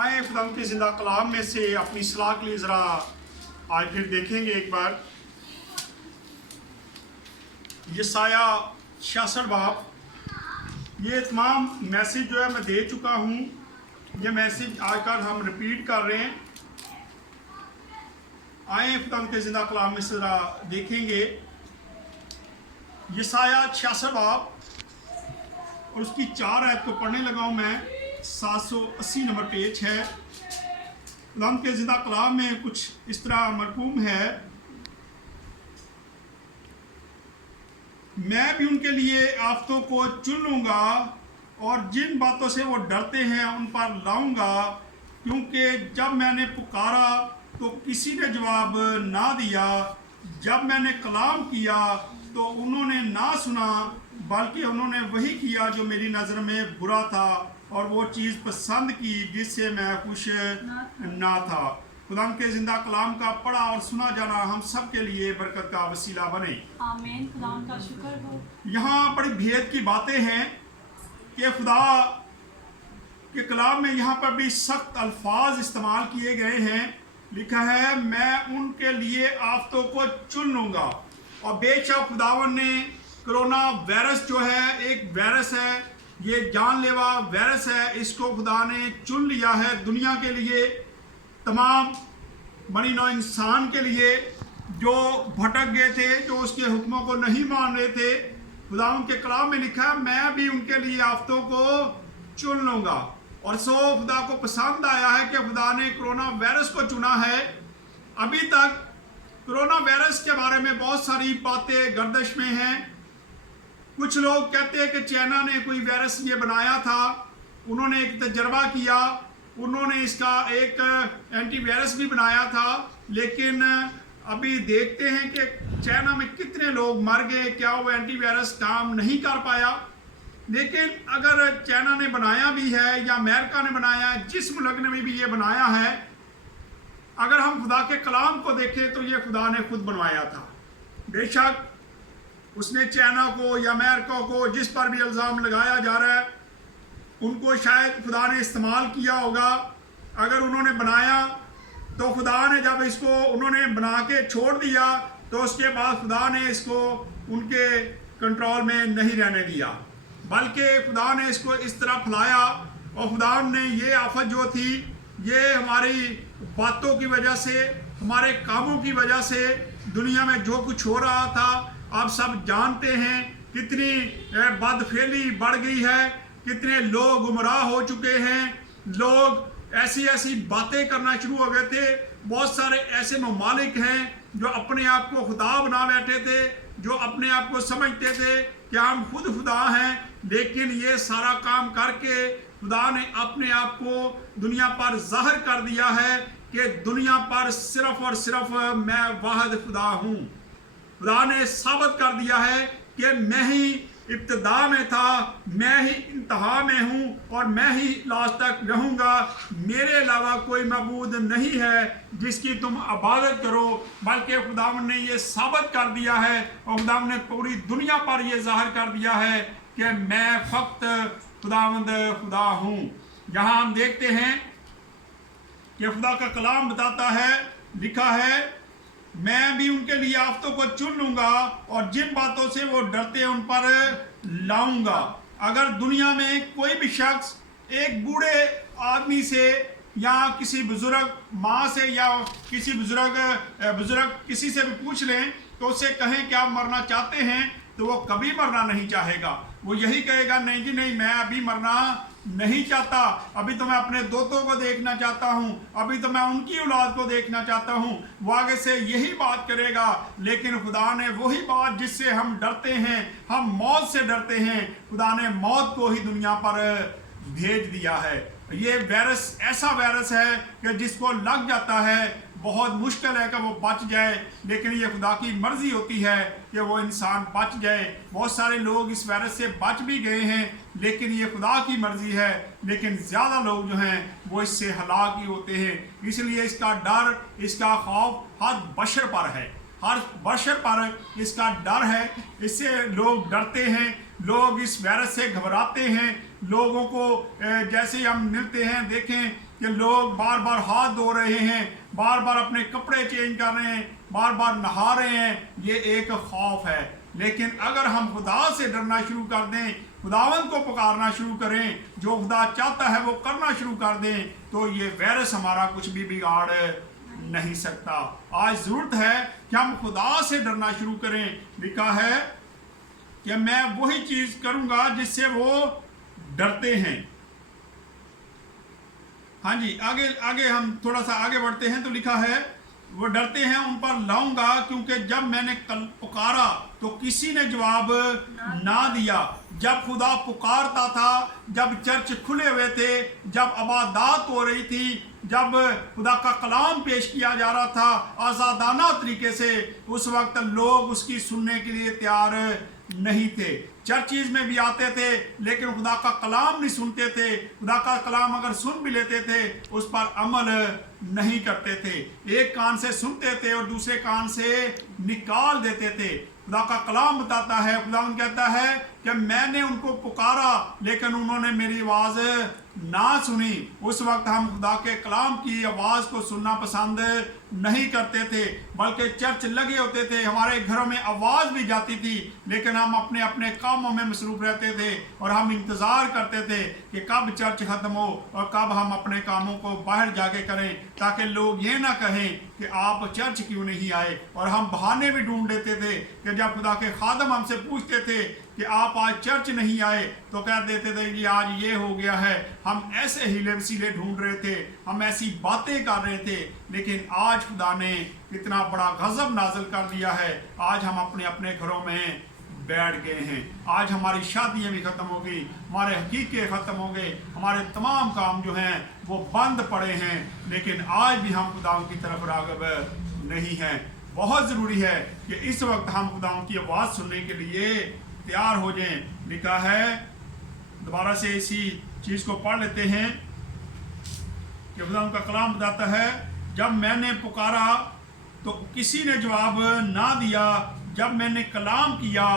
आए खुदा के ज़िंदा कलाम में से अपनी सलाह के लिए ज़रा आज फिर देखेंगे एक बार यशाया 66 बाब। ये तमाम मैसेज जो है मैं दे चुका हूँ, ये मैसेज आकर हम रिपीट कर रहे हैं। आए खुदा के ज़िंदा कलाम में से ज़रा देखेंगे यशाया 66 बाब और उसकी 4 आयत को पढ़ने लगा हूँ मैं। 780 नंबर पेज है। खुदा के ज़िंदा कलाम में कुछ इस तरह मरकूम है, मैं भी उनके लिए आफतों को चुन लूँगा और जिन बातों से वो डरते हैं उन पर लाऊंगा, क्योंकि जब मैंने पुकारा तो किसी ने जवाब ना दिया, जब मैंने कलाम किया तो उन्होंने ना सुना, बल्कि उन्होंने वही किया जो मेरी नज़र में बुरा था और वो चीज़ पसंद की जिससे मैं खुश ना था। खुदा के ज़िंदा कलाम का पढ़ा और सुना जाना हम सब के लिए बरकत का वसीला बने। आमीन। खुदा का शुक्र हो। यहाँ बड़ी भेद की बातें हैं कि खुदा के कलाम में यहाँ पर भी सख्त अल्फाज इस्तेमाल किए गए हैं। लिखा है मैं उनके लिए आफतों को चुन लूँगा। और बेशक खुदावन ने कोरोना वायरस जो है एक वायरस है, ये जानलेवा वायरस है, इसको खुदा ने चुन लिया है दुनिया के लिए, तमाम बनी नौ इंसान के लिए जो भटक गए थे, जो उसके हुक्मों को नहीं मान रहे थे। खुदा के कलाम में लिखा है मैं भी उनके लिए आफतों को चुन लूँगा। और सो खुदा को पसंद आया है कि खुदा ने कोरोना वायरस को चुना है। अभी तक कोरोना वायरस के बारे में बहुत सारी बातें गर्दिश में हैं। कुछ लोग कहते हैं कि चाइना ने कोई वायरस ये बनाया था, उन्होंने एक तजर्बा किया, उन्होंने इसका एक एंटीवायरस भी बनाया था, लेकिन अभी देखते हैं कि चाइना में कितने लोग मर गए, क्या वो एंटीवायरस काम नहीं कर पाया। लेकिन अगर चाइना ने बनाया भी है या अमेरिका ने बनाया है, जिस मुल्क ने भी ये बनाया है, अगर हम खुदा के कलाम को देखें तो ये खुदा ने खुद बनवाया था। बेशक उसने चाइना को या अमेरिका को जिस पर भी इल्ज़ाम लगाया जा रहा है, उनको शायद खुदा ने इस्तेमाल किया होगा। अगर उन्होंने बनाया तो खुदा ने जब इसको उन्होंने बना के छोड़ दिया तो उसके बाद खुदा ने इसको उनके कंट्रोल में नहीं रहने दिया, बल्कि खुदा ने इसको इस तरह फैलाया। और खुदा ने ये आफत जो थी, ये हमारी बातों की वजह से, हमारे कामों की वजह से दुनिया में जो कुछ हो रहा था आप सब जानते हैं। कितनी बदफेली बढ़ गई है, कितने लोग गुमराह हो चुके हैं, लोग ऐसी ऐसी बातें करना शुरू हो गए थे। बहुत सारे ऐसे ममालिक हैं जो अपने आप को खुदा बना बैठे थे, जो अपने आप को समझते थे कि हम खुद खुदा हैं, लेकिन ये सारा काम करके खुदा ने अपने आप को दुनिया पर जाहिर कर दिया है कि दुनिया पर सिर्फ और सिर्फ मैं वाहिद खुदा हूँ। खुदा ने साबित कर दिया है कि मैं ही इब्तिदा में था, मैं ही इंतहा में हूँ और मैं ही लास्ट तक रहूँगा। मेरे अलावा कोई मबूद नहीं है जिसकी तुम इबादत करो, बल्कि खुदावन ने ये साबित कर दिया है और खुदावन ने पूरी दुनिया पर यह जाहिर कर दिया है कि मैं फक्त खुदावंद खुदा हूँ। यहाँ हम देखते हैं कि खुदा का कलाम बताता है, लिखा है मैं भी उनके लिए आफतों को चुन लूँगा और जिन बातों से वो डरते हैं उन पर लाऊंगा। अगर दुनिया में कोई भी शख्स एक बूढ़े आदमी से या किसी बुजुर्ग माँ से या किसी बुजुर्ग किसी से भी पूछ लें तो उससे कहें कि आप मरना चाहते हैं, तो वो कभी मरना नहीं चाहेगा। वो यही कहेगा नहीं जी नहीं, मैं अभी मरना नहीं चाहता, अभी तो मैं अपने दोतों को देखना चाहता हूँ, अभी तो मैं उनकी औलाद को देखना चाहता हूँ। वो आगे से यही बात करेगा। लेकिन खुदा ने वही बात जिससे हम डरते हैं, हम मौत से डरते हैं, खुदा ने मौत को ही दुनिया पर भेज दिया है। ये वायरस ऐसा वायरस है कि जिसको लग जाता है बहुत मुश्किल है कि वो बच जाए, लेकिन ये खुदा की मर्जी होती है कि वो इंसान बच जाए। बहुत सारे लोग इस वायरस से बच भी गए हैं, लेकिन ये खुदा की मर्जी है। लेकिन ज़्यादा लोग जो हैं वो इससे हलाक ही होते हैं। इसलिए इसका डर, इसका खौफ हर बशर पर है, हर बशर पर इसका डर है। इससे लोग डरते हैं, लोग इस वायरस से घबराते हैं, लोगों को जैसे ही हम मिलते हैं देखें कि लोग बार बार हाथ धो रहे हैं, बार बार अपने कपड़े चेंज कर रहे हैं, बार बार नहा रहे हैं, ये एक खौफ है। लेकिन अगर हम खुदा से डरना शुरू कर दें, खुदावंद को पुकारना शुरू करें, जो खुदा चाहता है वो करना शुरू कर दें, तो ये वायरस हमारा कुछ भी बिगाड़ नहीं सकता। आज ज़रूरत है कि हम खुदा से डरना शुरू करें। लिखा है कि मैं वही चीज़ करूंगा जिससे वो डरते हैं। हाँ जी, आगे आगे हम थोड़ा सा आगे बढ़ते हैं तो लिखा है वो डरते हैं उन पर लाऊंगा, क्योंकि जब मैंने कल पुकारा तो किसी ने जवाब ना दिया। जब खुदा पुकारता था, जब चर्च खुले हुए थे, जब इबादत हो रही थी, जब खुदा का कलाम पेश किया जा रहा था आज़ादाना तरीके से, उस वक्त लोग उसकी सुनने के लिए तैयार नहीं थे। चर्चिज में भी आते थे लेकिन खुदा का कलाम नहीं सुनते थे। खुदा का कलाम अगर सुन भी लेते थे उस पर अमल नहीं करते थे। एक कान से सुनते थे और दूसरे कान से निकाल देते थे। खुदा का कलाम बताता है, खुदा कहता है कि मैंने उनको पुकारा लेकिन उन्होंने मेरी आवाज़ ना सुनी। उस वक्त हम खुदा के कलाम की आवाज़ को सुनना पसंद नहीं करते थे, बल्कि चर्च लगे होते थे, हमारे घरों में आवाज़ भी जाती थी, लेकिन हम अपने अपने कामों में मसरूफ़ रहते थे और हम इंतज़ार करते थे कि कब चर्च ख़त्म हो और कब हम अपने कामों को बाहर जाके करें, ताकि लोग ये ना कहें कि आप चर्च क्यों नहीं आए। और हम बहाने भी ढूंढ लेते थे कि जब खुदा के खादम हमसे पूछते थे कि आप आज चर्च नहीं आए तो कह देते थे कि आज ये हो गया है। हम ऐसे हीले वसीले ढूंढ रहे थे, हम ऐसी बातें कर रहे थे, लेकिन आज खुदा ने इतना बड़ा गज़ब नाज़िल कर दिया है। आज हम अपने अपने घरों में बैठ गए हैं। आज हमारी शादियां भी ख़त्म हो गई, हमारे हकीके ख़त्म हो गए, हमारे तमाम काम जो हैं वो बंद पड़े हैं, लेकिन आज भी हम खुदा की तरफ राग़िब नहीं हैं। बहुत ज़रूरी है कि इस वक्त हम खुदा की आवाज़ सुनने के लिए तैयार हो जाएं। लिखा है, दोबारा से इसी चीज़ को पढ़ लेते हैं कि खुदा का कलाम बताता है, जब मैंने पुकारा तो किसी ने जवाब ना दिया, जब मैंने कलाम किया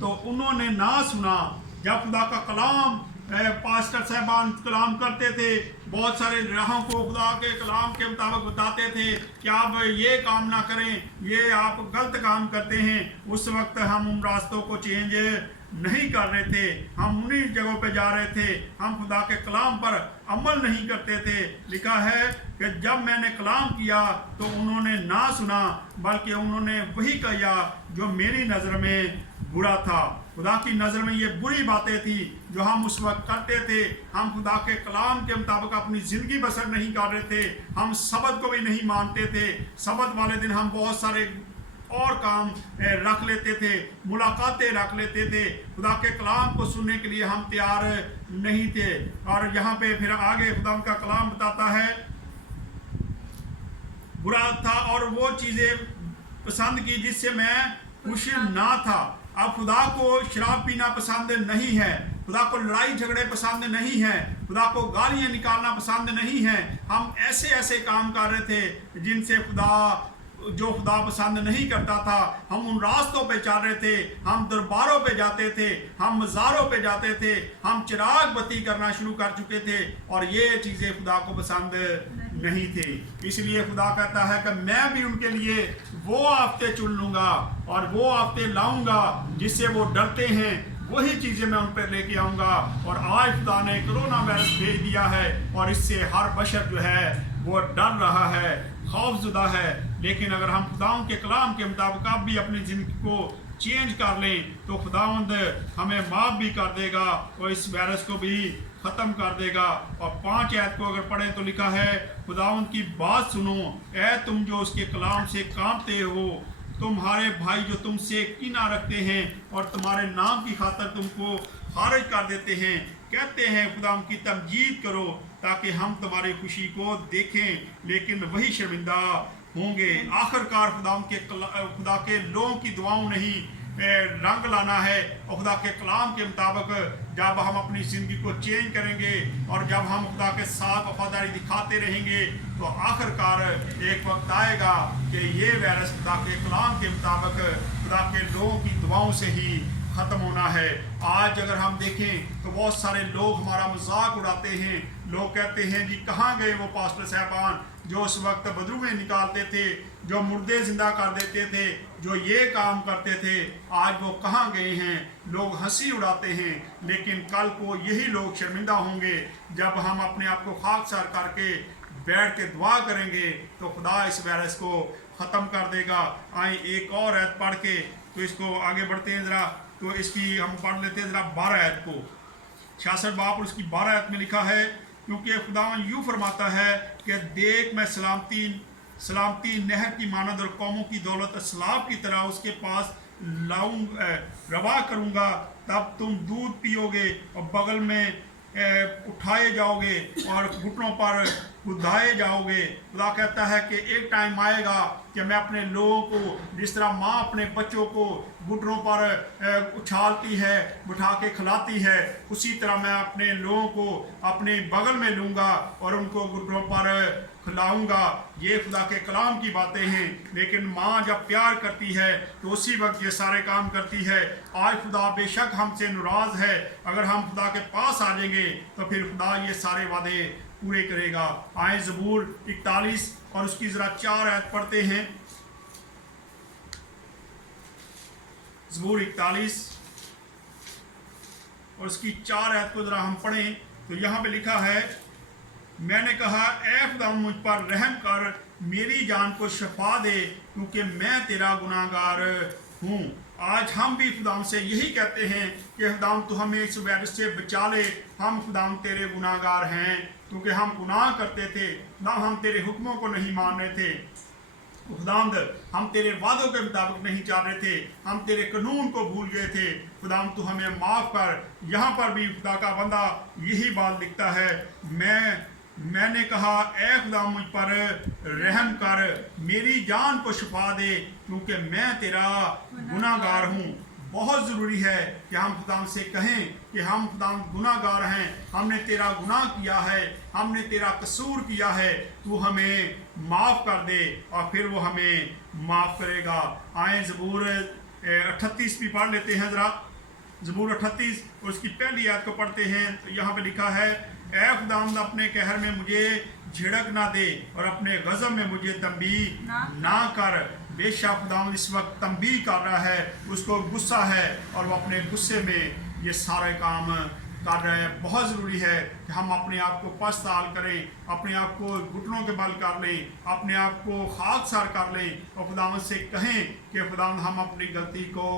तो उन्होंने ना सुना। जब खुदा का कलाम पास्टर साहबान कलाम करते थे, बहुत सारे राहों को खुदा के कलाम के मुताबिक बताते थे कि आप ये काम ना करें, ये आप गलत काम करते हैं। उस वक्त हम उन रास्तों को चेंज नहीं कर रहे थे, हम उन्हीं जगहों पे जा रहे थे, हम खुदा के कलाम पर अमल नहीं करते थे। लिखा है कि जब मैंने कलाम किया तो उन्होंने ना सुना, बल्कि उन्होंने वही किया जो मेरी नज़र में बुरा था। खुदा की नज़र में ये बुरी बातें थी जो हम उस वक्त करते थे। हम खुदा के कलाम के मुताबिक अपनी ज़िंदगी बसर नहीं कर रहे थे, हम सबत को भी नहीं मानते थे। सबत वाले दिन हम बहुत सारे और काम रख लेते थे, मुलाकातें रख लेते थे, खुदा के कलाम को सुनने के लिए हम तैयार नहीं थे। और यहाँ पे फिर आगे खुदा का कलाम बताता है, बुरा था और वो चीज़ें पसंद की जिससे मैं खुश ना था। अब खुदा को शराब पीना पसंद नहीं है, खुदा को लड़ाई झगड़े पसंद नहीं है, खुदा को गालियाँ निकालना पसंद नहीं है। हम ऐसे ऐसे काम कर रहे थे जिनसे जो खुदा पसंद नहीं करता था। हम उन रास्तों पे चल रहे थे, हम दरबारों पे जाते थे, हम मज़ारों पे जाते थे, हम चिराग बत्ती करना शुरू कर चुके थे और ये चीज़ें खुदा को पसंद नहीं थे। इसलिए खुदा कहता है कि मैं भी उनके लिए वो आफ्ते चुन लूँगा और वो आफ्ते लाऊंगा जिससे वो डरते हैं, वही चीज़ें मैं उन पर लेके आऊँगा। और आज खुदा ने कोरोना वायरस भेज दिया है और इससे हर बशर जो है वो डर रहा है, खौफजुदा है। लेकिन अगर हम खुदावंद के कलाम के मुताबिक आप भी अपनी ज़िंदगी को चेंज कर लें तो खुदावंद हमें माफ़ भी कर देगा और इस वायरस को भी ख़त्म कर देगा। और 5 आयत को अगर पढ़ें तो लिखा है, खुदावंद की बात सुनो ऐ तुम जो उसके कलाम से कांपते हो, तुम्हारे भाई जो तुमसे कीना रखते हैं और तुम्हारे नाम की खातर तुमको खारिज कर देते हैं, कहते हैं खुदावंद की तमजीद करो ताकि हम तुम्हारी खुशी को देखें, लेकिन वही शर्मिंदा होंगे। आखिरकार खुदा के लोगों की दुआओं नहीं रंग लाना है और खुदा के कलाम के मुताबिक जब हम अपनी ज़िंदगी को चेंज करेंगे और जब हम खुदा के साथ वफादारी दिखाते रहेंगे तो आखिरकार एक वक्त आएगा कि ये वायरस खुदा के कलाम के मुताबिक खुदा के लोगों की दुआओं से ही ख़त्म होना है। आज अगर हम देखें तो बहुत सारे लोग हमारा मजाक उड़ाते हैं। लोग कहते हैं जी कहाँ गए वो पास्टर साहबान जो उस वक्त बदरूएं निकालते थे, जो मुर्दे ज़िंदा कर देते थे, जो ये काम करते थे, आज वो कहाँ गए हैं। लोग हंसी उड़ाते हैं, लेकिन कल को यही लोग शर्मिंदा होंगे जब हम अपने आप को खाकसार करके बैठ के दुआ करेंगे तो खुदा इस वायरस को ख़त्म कर देगा। आए एक और आयत पढ़ के तो इसको आगे बढ़ते हैं ज़रा। तो इसकी हम पढ़ लेते हैं ज़रा 12 आयत को। 66 बाब और उसकी 12 आयत में लिखा है, क्योंकि खुदा यूँ फरमाता है कि देख मैं सलामती नहर की मानद और कौमों की दौलत असलाब की तरह उसके पास रवा करूँगा। तब तुम दूध पियोगे और बगल में उठाए जाओगे और घुटनों पर कुदाए जाओगे। खुदा कहता है कि एक टाइम आएगा कि मैं अपने लोगों को जिस तरह माँ अपने बच्चों को घुटनों पर उछालती है, बिठा के खिलाती है, उसी तरह मैं अपने लोगों को अपने बगल में लूँगा और उनको घुटनों पर खिलाऊंगा। ये खुदा के कलाम की बातें हैं। लेकिन माँ जब प्यार करती है तो उसी वक्त ये सारे काम करती है। आज खुदा बेशक हमसे नाराज़ है, अगर हम खुदा के पास आ जाएंगे तो फिर खुदा ये सारे वादे पूरे करेगा। आए ज़बूर 41 और उसकी ज़रा 4 आयत पढ़ते हैं। ज़बूर 41 और उसकी 4 आयत को ज़रा हम पढ़ें तो यहाँ पे लिखा है, मैंने कहा ऐ खुदा मुझ पर रहम कर, मेरी जान को शफा दे, क्योंकि मैं तेरा गुनाहगार हूँ। आज हम भी खुदाम से यही कहते हैं कि खुदाम तू हमें इस वायरस से बचा ले। हम खुदाम तेरे गुनाहगार हैं, क्योंकि हम गुनाह करते थे ना, हम तेरे हुक्मों को नहीं मान रहे थे खुदाम, हम तेरे वादों के मुताबिक नहीं चल रहे थे, हम तेरे कानून को भूल गए थे। खुदाम तू हमें माफ़ कर। यहाँ पर भी खुदा का बंदा यही बात लिखता है, मैंने कहा ऐ खुदा मुझ पर रहम कर, मेरी जान को शफा दे, क्योंकि मैं तेरा गुनाहगार हूँ। बहुत ज़रूरी है कि हम खुदा से कहें कि हम खुदा गुनाहगार हैं, हमने तेरा गुनाह किया है, हमने तेरा कसूर किया है, तू हमें माफ़ कर दे और फिर वो हमें माफ़ करेगा। आए ज़बूर 38 भी पढ़ लेते हैं ज़रा। ज़बूर 38 और उसकी पहली आयत को पढ़ते हैं तो यहाँ पे लिखा है, ऐ खुदावंद अपने कहर में मुझे झिड़क ना दे और अपने गज़ब में मुझे तंबीह ना कर। बेशक खुदावंद इस वक्त तंबीह कर रहा है, उसको गुस्सा है और वो अपने गुस्से में ये सारे काम कर रहे हैं। बहुत ज़रूरी है कि हम अपने आप को पछताल करें, अपने आप को घुटनों के बल कर लें, अपने आप को खाकसार कर लें और खुदावंद से कहें कि खुदावंद हम अपनी गलती को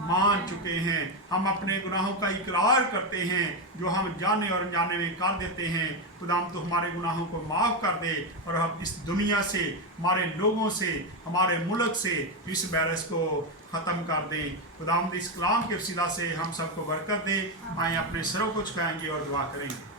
मान चुके हैं, हम अपने गुनाहों का इकरार करते हैं जो हम जाने और अनजाने में कर देते हैं। खुदावंद तो हमारे गुनाहों को माफ़ कर दे और हम इस दुनिया से, हमारे लोगों से, हमारे मुल्क से इस वायरस को ख़त्म कर दें। खुदावंद इस कलाम के वसीला से हम सबको बरकत दे। आए अपने सरों को झुकाएंगे और दुआ करेंगे।